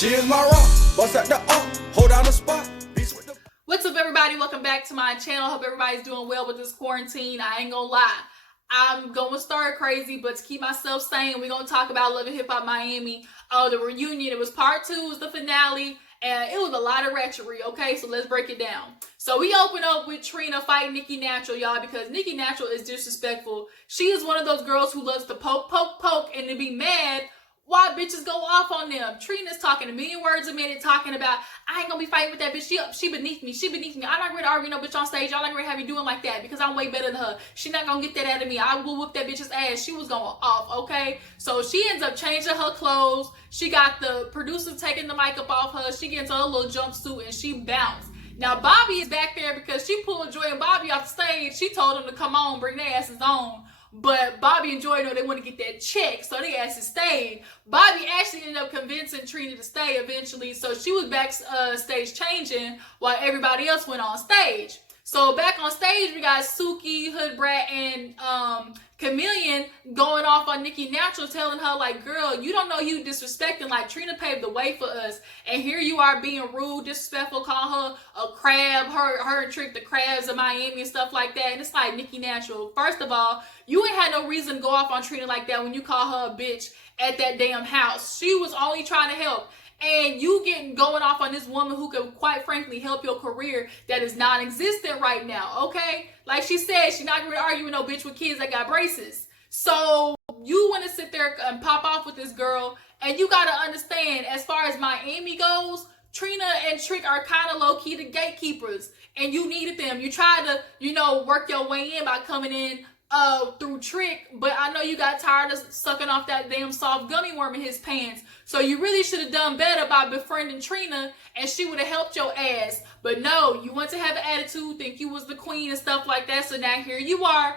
She is my rock, bust at the up, hold down the spot. What's up, everybody? Welcome back to my channel. Hope everybody's doing well with this quarantine. I ain't gonna lie, I'm gonna start crazy, but to keep myself sane, we're gonna talk about Love and Hip Hop Miami. The reunion. It was part 2, it was the finale, and it was a lot of ratchery. Okay, so let's break it down. So we open up with Trina fighting Nicki Natural, y'all, because Nicki Natural is disrespectful. She is one of those girls who loves to poke, and to be mad why bitches go off on them. Trina's talking a million words a minute, talking about, I ain't gonna be fighting with that bitch. She beneath me. I'm not gonna argue no bitch on stage. Y'all not gonna have me doing like that because I'm way better than her. She not gonna get that out of me. I will whoop that bitch's ass. She was going off, okay? So she ends up changing her clothes. She got the producer taking the mic up off her. She gets her little jumpsuit and she bounced. Now Bobby is back there because she pulled Joy and Bobby off the stage. She told them to come on, bring their asses on. But Bobby and Joy know they want to get that check, so they asses stayed. Bobby actually ended up convincing Trina to stay eventually, so she was backstage changing while everybody else went on stage. So back on stage, we got Suki, Hood Brat, and Kamillion going off on Nicki Natural, telling her, like, girl, you don't know you disrespecting. Like, Trina paved the way for us, and here you are being rude, disrespectful, calling her a crab, her and Trick the crabs of Miami and stuff like that. And it's like, Nicki Natural, first of all, you ain't had no reason to go off on Trina like that when you call her a bitch at that damn house. She was only trying to help. And you going off on this woman who could, quite frankly, help your career that is non-existent right now, okay? Like she said, she's not going to argue with no bitch with kids that got braces. So you want to sit there and pop off with this girl, and you got to understand, as far as Miami goes, Trina and Trick are kind of low-key the gatekeepers, and you needed them. You tried to, work your way in by coming in through Trick, but I know you got tired of sucking off that damn soft gummy worm in his pants. So you really should have done better by befriending Trina, and she would have helped your ass. But no, you want to have an attitude, think you was the queen and stuff like that. So now here you are,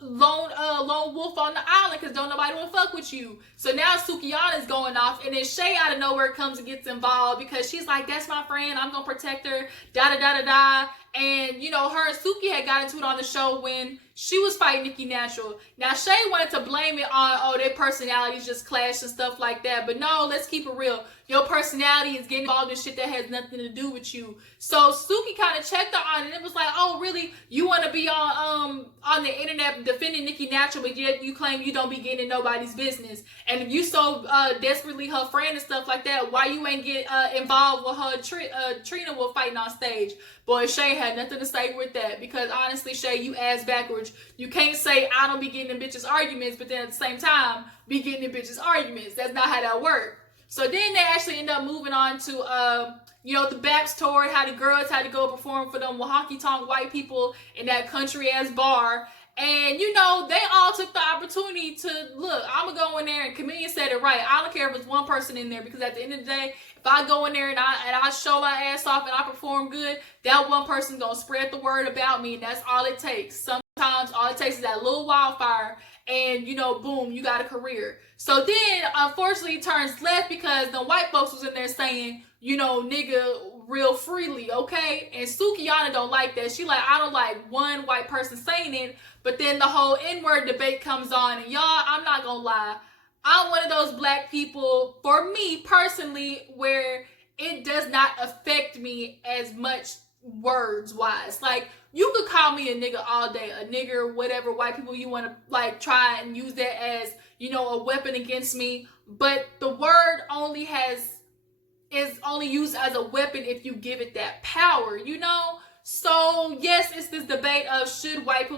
lone wolf on the island because don't nobody want to fuck with you. So now Sukiyana's going off, and then Shay out of nowhere comes and gets involved because she's like, that's my friend, I'm gonna protect her, da-da-da-da-da. And, her and Suki had got into it on the show when she was fighting Nicki Natural. Now, Shay wanted to blame it on, their personalities just clash and stuff like that. But no, let's keep it real. Your personality is getting involved in shit that has nothing to do with you. So Suki kind of checked her on it, and it was like, oh, really? You want to be on the internet defending Nicki Natural, but yet you claim you don't be getting in nobody's business. And if you so desperately her friend and stuff like that, why you ain't get involved with her Trina was fighting on stage? Boy, Shay had nothing to say with that, because honestly, Shay, you ass backwards. You can't say I don't be getting in bitches' arguments, but then at the same time be getting in bitches' arguments. That's not how that works. So then they actually end up moving on to the BAPS tour, how the girls had to go perform for them honky-tonk white people in that country-ass bar. And, they all took the opportunity to, look, I'm going to go in there, and Kamillion said it right. I don't care if it's one person in there, because at the end of the day, if I go in there and I show my ass off and I perform good, that one person's going to spread the word about me, and that's all it takes. Sometimes all it takes is that little wildfire, and, boom, you got a career. So then, unfortunately, it turns left because the white folks was in there saying, nigga real freely, okay? And Sukiyana don't like that. She like, I don't like one white person saying it, but then the whole N-word debate comes on, and y'all, I'm not gonna lie, I'm one of those black people, for me personally, where it does not affect me as much words-wise. Like, you could call me a nigga all day, a nigger, whatever white people you want to, try and use that as, a weapon against me, but the word is only used as a weapon if you give it that power, So yes, it's this debate of should white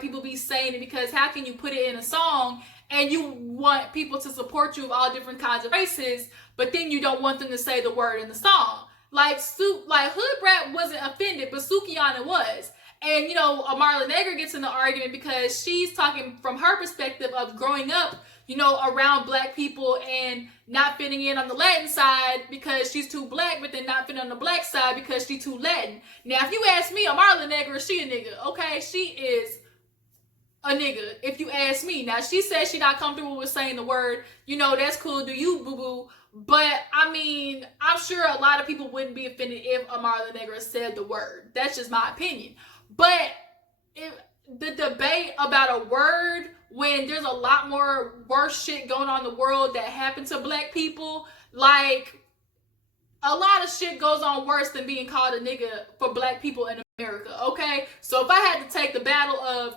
people be saying it, because how can you put it in a song and you want people to support you of all different kinds of races, but then you don't want them to say the word in the song? Like Hood Brat wasn't offended, but Sukiyana was. And, Marla Negra gets in the argument because she's talking from her perspective of growing up, around black people and not fitting in on the Latin side because she's too black, but then not fitting on the black side because she's too Latin. Now, if you ask me, Marla Negra, she a nigga, okay? She is a nigga, if you ask me. Now, she says she's not comfortable with saying the word, that's cool, do you, boo-boo? But, I'm sure a lot of people wouldn't be offended if Marla Negra said the word. That's just my opinion. But the debate about a word when there's a lot more worse shit going on in the world that happened to black people. Like, a lot of shit goes on worse than being called a nigga for black people in America, okay? So if I had to take the battle of,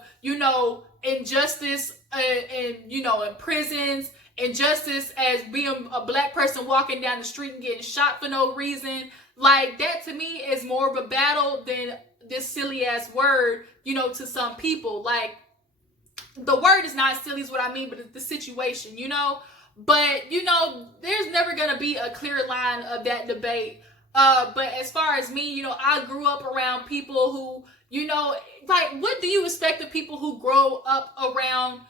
injustice in prisons, injustice as being a black person walking down the street and getting shot for no reason, like, that to me is more of a battle than this silly ass word, to some people. Like, the word is not silly is what I mean, but it's the situation, But, there's never going to be a clear line of that debate. But as far as me, I grew up around people who, like, what do you expect of people who grow up around,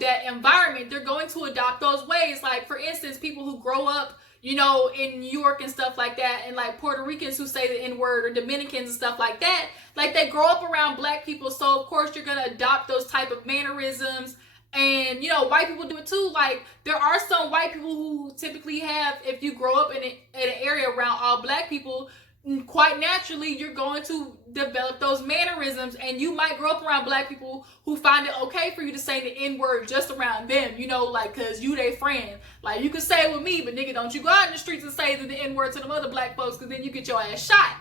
that environment? They're going to adopt those ways. Like, for instance, people who grow up, in New York and stuff like that, and like Puerto Ricans who say the N-word, or Dominicans and stuff like that, like, they grow up around black people, so of course you're gonna adopt those type of mannerisms. And white people do it too. Like, there are some white people who typically have, if you grow up in an area around all black people, quite naturally you're going to develop those mannerisms, and you might grow up around black people who find it okay for you to say the N-word just around them, like, cause you they friend. Like, you can say it with me, but nigga, don't you go out in the streets and say the N-word to them other black folks, cause then you get your ass shot,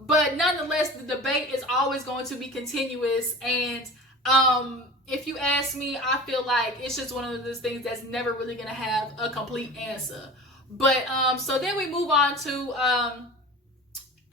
But nonetheless, the debate is always going to be continuous, and if you ask me, I feel like it's just one of those things that's never really gonna have a complete answer. But so then we move on to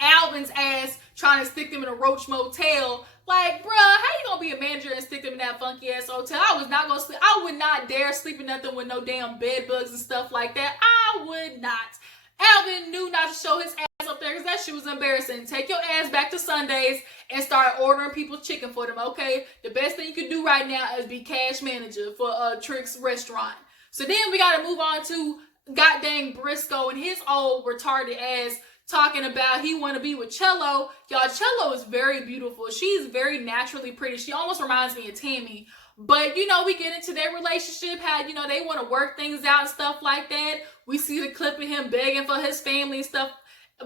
Alvin's ass trying to stick them in a roach motel. Like, bruh, how you gonna be a manager and stick them in that funky ass hotel? I was not gonna sleep. I would not dare sleep in nothing with no damn bed bugs and stuff like that. I would not. Alvin knew not to show his ass up there because that shit was embarrassing. Take your ass back to Sundays and start ordering people chicken for them, okay? The best thing you can do right now is be cash manager for Trick's restaurant. So then we gotta move on to goddamn Briscoe and his old retarded ass talking about he want to be with Cello. Y'all, Cello is very beautiful. She's very naturally pretty. She almost reminds me of Tammy. But, we get into their relationship, how, they want to work things out and stuff like that. We see the clip of him begging for his family and stuff.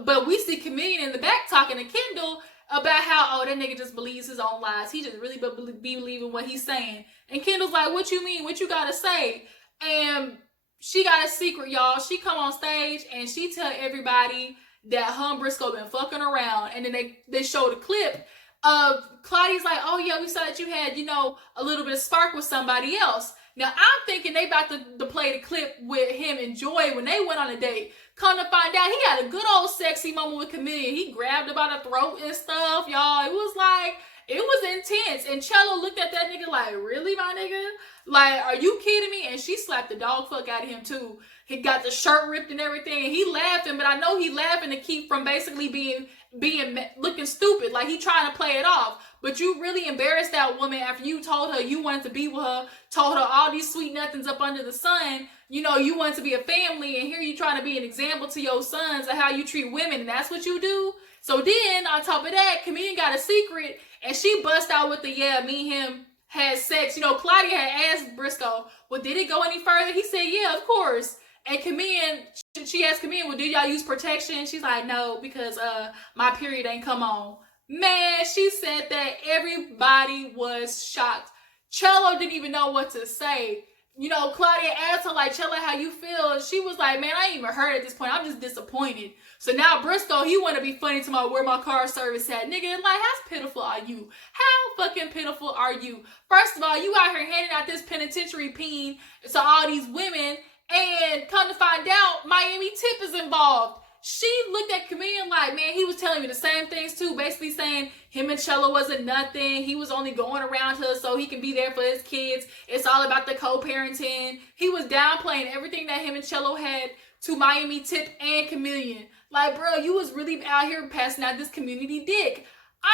But we see Kamillion in the back talking to Kendall about how, that nigga just believes his own lies. He just really be believing what he's saying. And Kendall's like, what you mean? What you got to say? And she got a secret, y'all. She come on stage and she tell everybody that Briscoe been fucking around. And then they show the clip of Claudia's like, oh yeah, we saw that you had, a little bit of spark with somebody else. Now I'm thinking they about to play the clip with him and Joy when they went on a date. Come to find out, he had a good old sexy moment with Kamillion. He grabbed her by the throat and stuff, y'all. It was intense. And Cello looked at that nigga like, really, my nigga? Like, are you kidding me? And she slapped the dog fuck out of him too. He got the shirt ripped and everything. And he laughing, but I know he laughing to keep from basically being looking stupid. Like, he trying to play it off. But you really embarrassed that woman after you told her you wanted to be with her, told her all these sweet nothings up under the sun. You wanted to be a family, and here you trying to be an example to your sons of how you treat women, and that's what you do? So then, on top of that, Kamillion got a secret, and she bust out with the, yeah, me and him had sex. Claudia had asked Briscoe, well, did it go any further? He said, yeah, of course. And Kamillion, she asked Kamillion, well, did y'all use protection? She's like, no, because my period ain't come on. Man, she said that everybody was shocked. Cello didn't even know what to say. Claudia asked her, like, Cello, how you feel? And she was like, man, I ain't even heard at this point. I'm just disappointed. So now Briscoe, he want to be funny to where my car service at. Nigga, like, how pitiful are you? How fucking pitiful are you? First of all, you out here handing out this penitentiary peen to all these women, and come to find out, Miami Tip is involved. She looked at Kamillion like, man, he was telling me the same things too, basically saying him and Cello wasn't nothing. He was only going around her so he can be there for his kids. It's all about the co-parenting. He was downplaying everything that him and Cello had to Miami Tip and Kamillion. Like, bro, you was really out here passing out this community dick.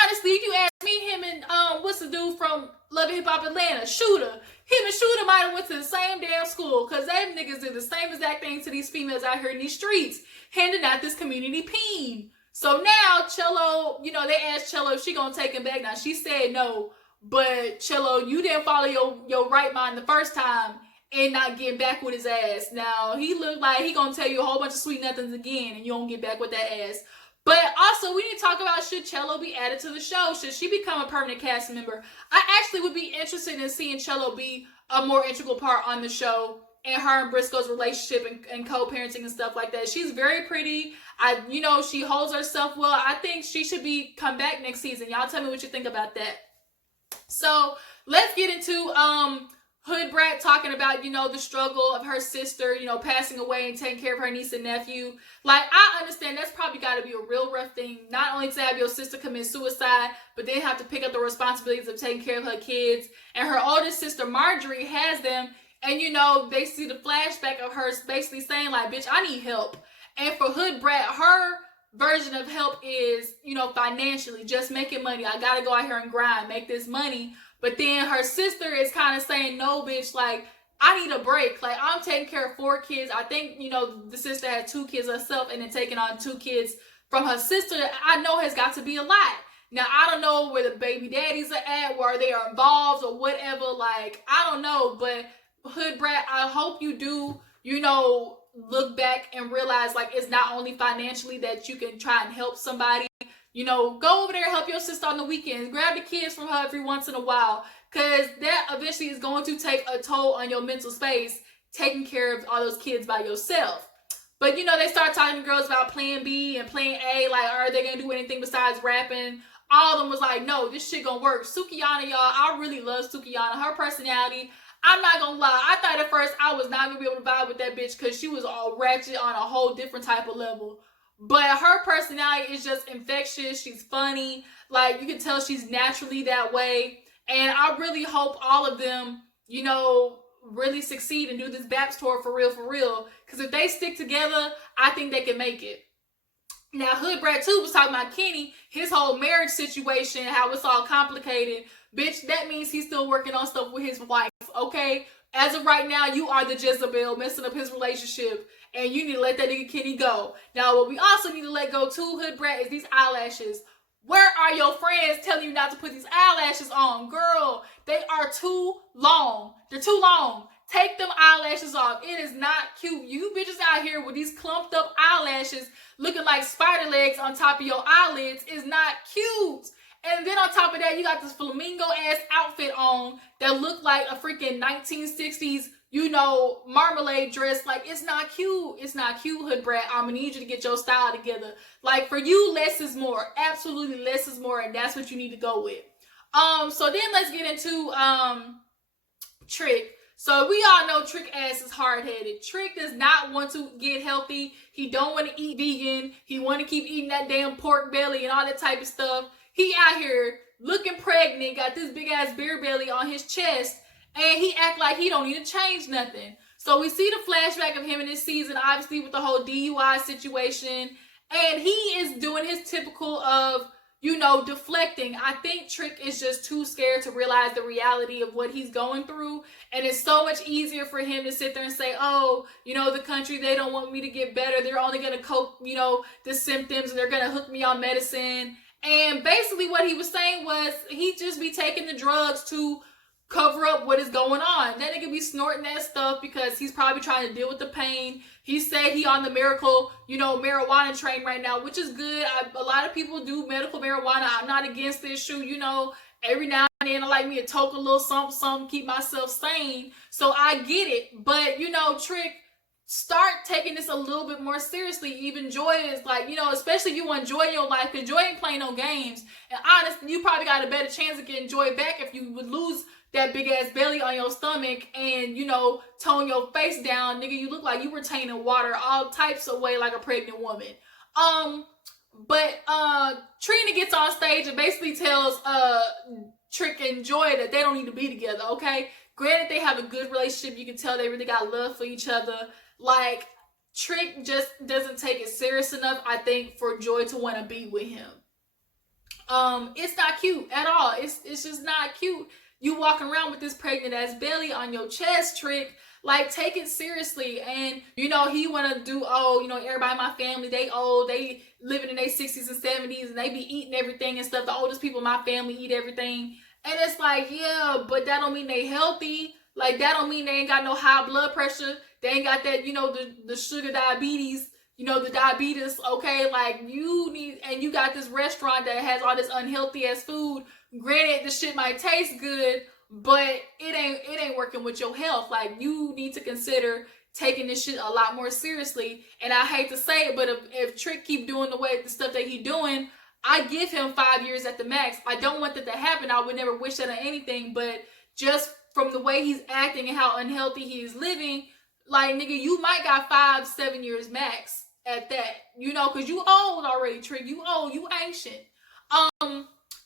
Honestly, if you ask me, him and what's the dude from Love and Hiphop Atlanta, Shooter. Him and Shooter might have went to the same damn school, because them niggas did the same exact thing to these females out here in these streets, handing out this community peen. So now Cello, they asked Cello if she gonna take him back. Now she said no, but Cello, you didn't follow your right mind the first time and not getting back with his ass. Now he looked like he gonna tell you a whole bunch of sweet nothings again, and you don't get back with that ass. But also, we need to talk about, should Cello be added to the show? Should she become a permanent cast member? I actually would be interested in seeing Cello be a more integral part on the show, and her and Briscoe's relationship and co-parenting and stuff like that. She's very pretty. She holds herself well. I think she should come back next season. Y'all tell me what you think about that. So let's get into Hood Brat talking about, the struggle of her sister, passing away and taking care of her niece and nephew. Like, I understand that's probably got to be a real rough thing, not only to have your sister commit suicide, but then have to pick up the responsibilities of taking care of her kids. And her oldest sister, Marjorie, has them. And, they see the flashback of her basically saying, like, bitch, I need help. And for Hood Brat, her version of help is, financially, just making money. I got to go out here and grind, make this money. But then her sister is kind of saying, no, bitch, like, I need a break. Like, I'm taking care of 4 kids. I think, the sister had 2 kids herself, and then taking on 2 kids from her sister, I know has got to be a lot. Now, I don't know where the baby daddies are at, where they are involved or whatever. Like, I don't know. But Hood Brat, I hope you do, look back and realize, like, it's not only financially that you can try and help somebody. Go over there and help your sister on the weekends. Grab the kids from her every once in a while, because that eventually is going to take a toll on your mental space, taking care of all those kids by yourself. But, they start talking to girls about plan B and plan A, like, are they going to do anything besides rapping? All of them was like, no, this shit gonna work. Sukihana, y'all, I really love Sukihana. Her personality, I'm not gonna lie, I thought at first I was not gonna be able to vibe with that bitch because she was all ratchet on a whole different type of level. But her personality is just infectious. She's funny. Like, you can tell she's naturally that way. And I really hope all of them, really succeed and do this BAPS tour for real. Because if they stick together, I think they can make it. Now, Hood Brat 2 was talking about Kenny, his whole marriage situation, how it's all complicated. Bitch, that means he's still working on stuff with his wife, okay? As of right now, you are the Jezebel messing up his relationship, and you need to let that nigga Kenny go. Now, what we also need to let go too, Hood Brat, is these eyelashes. Where are your friends telling you not to put these eyelashes on? Girl, they are too long. They're too long. Take them eyelashes off. It is not cute. You bitches out here with these clumped up eyelashes looking like spider legs on top of your eyelids is not cute. And then on top of that, you got this flamingo ass outfit on that look like a freaking 1960s, marmalade dress. Like, it's not cute. It's not cute, Hood Brat. I'm gonna need you to get your style together. Like, for you, less is more. Absolutely less is more, and that's what you need to go with. So then let's get into Trick. So we all know Trick ass is hard-headed. Trick does not want to get healthy. He don't want to eat vegan. He want to keep eating that damn pork belly and all that type of stuff. He out here looking pregnant, got this big ass beer belly on his chest, and he act like he don't need to change nothing. So we see the flashback of him in this season, obviously with the whole DUI situation, and he is doing his typical of, deflecting. I think Trick is just too scared to realize the reality of what he's going through, and it's so much easier for him to sit there and say, oh, the country, they don't want me to get better. They're only going to cope, the symptoms, and they're going to hook me on medicine. And basically what he was saying was he'd just be taking the drugs to cover up what is going on. That nigga be snorting that stuff because he's probably trying to deal with the pain. He said he on the miracle, marijuana train right now, which is good. A lot of people do medical marijuana. I'm not against this shoe. Every now and then I like me to toke a little something, keep myself sane. So I get it. But, Trick, start taking this a little bit more seriously. Even Joy is like, especially if you want Joy in your life, because Joy ain't playing no games. And honestly, you probably got a better chance of getting Joy back if you would lose that big ass belly on your stomach and, tone your face down. Nigga, you look like you retaining water all types of way like a pregnant woman. But Trina gets on stage and basically tells Trick and Joy that they don't need to be together, okay? Granted, they have a good relationship. You can tell they really got love for each other. Like, Trick just doesn't take it serious enough, I think, for Joy to want to be with him. It's not cute at all. It's just not cute. You walking around with this pregnant ass belly on your chest, Trick. Like, take it seriously. And, he want to do, everybody in my family, they old, they living in their 60s and 70s, and they be eating everything and stuff. The oldest people in my family eat everything. And it's like, yeah, but that don't mean they healthy. Like, that don't mean they ain't got no high blood pressure. They ain't got that, the sugar diabetes you know, the diabetes, okay? Like, you need, and you got this restaurant that has all this unhealthy ass food. Granted, the shit might taste good, but it ain't working with your health. Like, you need to consider taking this shit a lot more seriously. And I hate to say it, but if Trick keep doing the stuff that he doing, I give him 5 years at the max. I don't want that to happen. I would never wish that on anything, but just from the way he's acting and how unhealthy he is living, like, nigga, you might got 5-7 years max at that, you know, because you old already, Trick. You old, you ancient.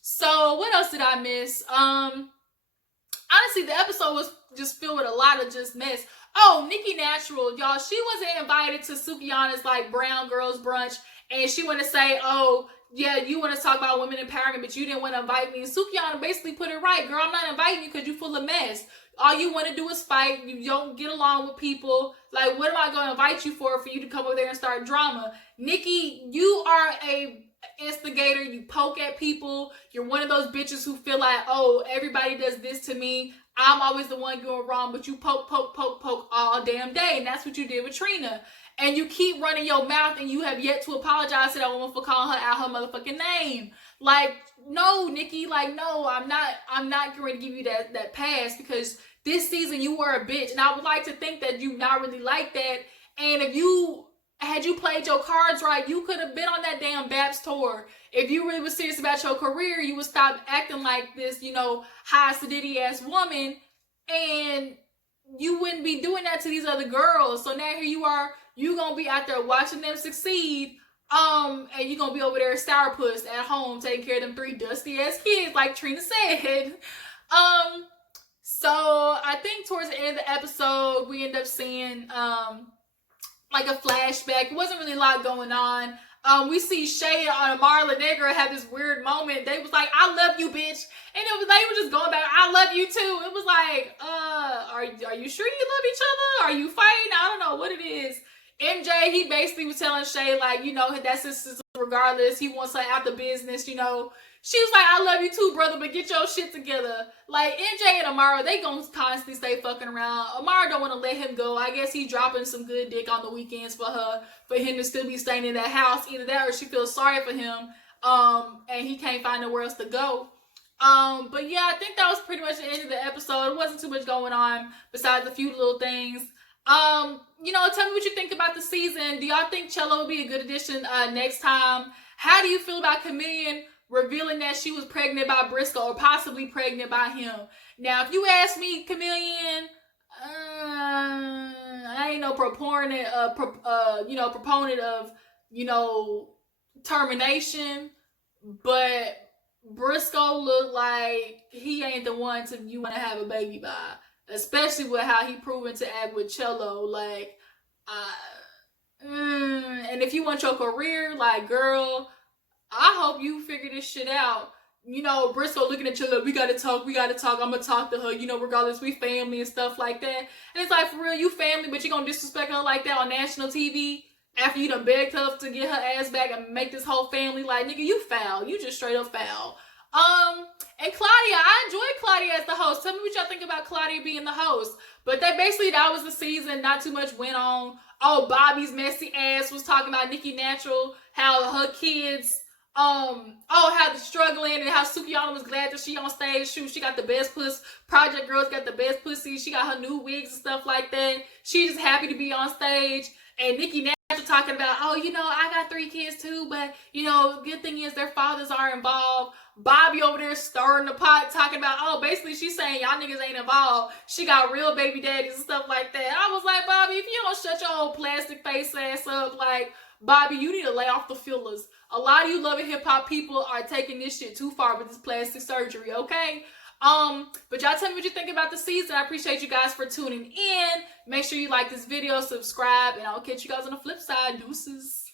So what else did I miss? Honestly, the episode was just filled with a lot of just mess. Oh, Nikki Natural, y'all, she wasn't invited to Sukihana's like brown girls brunch, and she want to say, oh, yeah, you want to talk about women empowerment, but you didn't want to invite me. And Sukihana basically put it right. Girl, I'm not inviting you because you full of mess. All you want to do is fight. You don't get along with people. Like, what am I going to invite you for you to come over there and start drama? Nikki, you are a instigator. You poke at people. You're one of those bitches who feel like, oh, everybody does this to me. I'm always the one going wrong, but you poke all damn day. And that's what you did with Trina. And you keep running your mouth and you have yet to apologize to that woman for calling her out her motherfucking name. Like, no, Nikki, like, no, I'm not going to give you that pass, because this season you were a bitch. And I would like to think that you not really like that. And if had you played your cards right, you could have been on that damn BAPS tour. If you really was serious about your career, you would stop acting like this, you know, high sedity ass woman, and you wouldn't be doing that to these other girls. So now here you are, you gonna be out there watching them succeed, and you gonna be over there sourpuss at home taking care of them 3 dusty ass kids, like Trina said. So I think towards the end of the episode, we end up seeing like a flashback. It wasn't really a lot going on. We see Shay and Marla Negra have this weird moment. They was like, I love you, bitch. And they were just going back, I love you too. It was like, are you sure you love each other? Are you fighting? I don't know what it is. MJ, he basically was telling Shay, like, you know, that's his sister regardless. He wants her out the business, you know. She was like, I love you too, brother, but get your shit together. Like, MJ and Amara, they gonna constantly stay fucking around. Amara don't want to let him go. I guess he dropping some good dick on the weekends for him to still be staying in that house. Either that or she feels sorry for him, and he can't find nowhere else to go. But yeah, I think that was pretty much the end of the episode. It wasn't too much going on besides a few little things. You know, tell me what you think about the season. Do y'all think Cello will be a good addition next time? How do you feel about Kamillion revealing that she was pregnant by Briscoe, or possibly pregnant by him? Now, if you ask me, Kamillion, I ain't no proponent of, you know, termination, but Briscoe look like he ain't the one you want to have a baby by, especially with how he proven to act with Cello. Like, and if you want your career, like, girl, I hope you figure this shit out. You know, Briscoe looking at Cello, we gotta talk, I'm gonna talk to her, you know, regardless, we family and stuff like that. And it's like, for real, you family, but you gonna disrespect her like that on national TV after you done begged her to get her ass back and make this whole family, like, nigga, you foul. You just straight up foul. And Claudia, I enjoyed Claudia as the host. Tell me what y'all think about Claudia being the host. But that was the season. Not too much went on. Oh, Bobby's messy ass was talking about Nikki Natural, how her kids, how they're struggling, and how Sukihana was glad that she on stage. Shoot, she got the best pussy. Project Girls got the best pussy. She got her new wigs and stuff like that. She's just happy to be on stage. And Nikki Natural talking about, oh, you know, I got 3 kids too, but, you know, good thing is their fathers are involved. Bobby over there stirring the pot, talking about, oh, basically she's saying y'all niggas ain't involved. She got real baby daddies and stuff like that. I was like, Bobby, if you don't shut your old plastic face ass up, like, Bobby, you need to lay off the fillers. A lot of you loving hip-hop people are taking this shit too far with this plastic surgery, okay? But y'all tell me what you think about the season. I appreciate you guys for tuning in. Make sure you like this video, subscribe, and I'll catch you guys on the flip side. Deuces.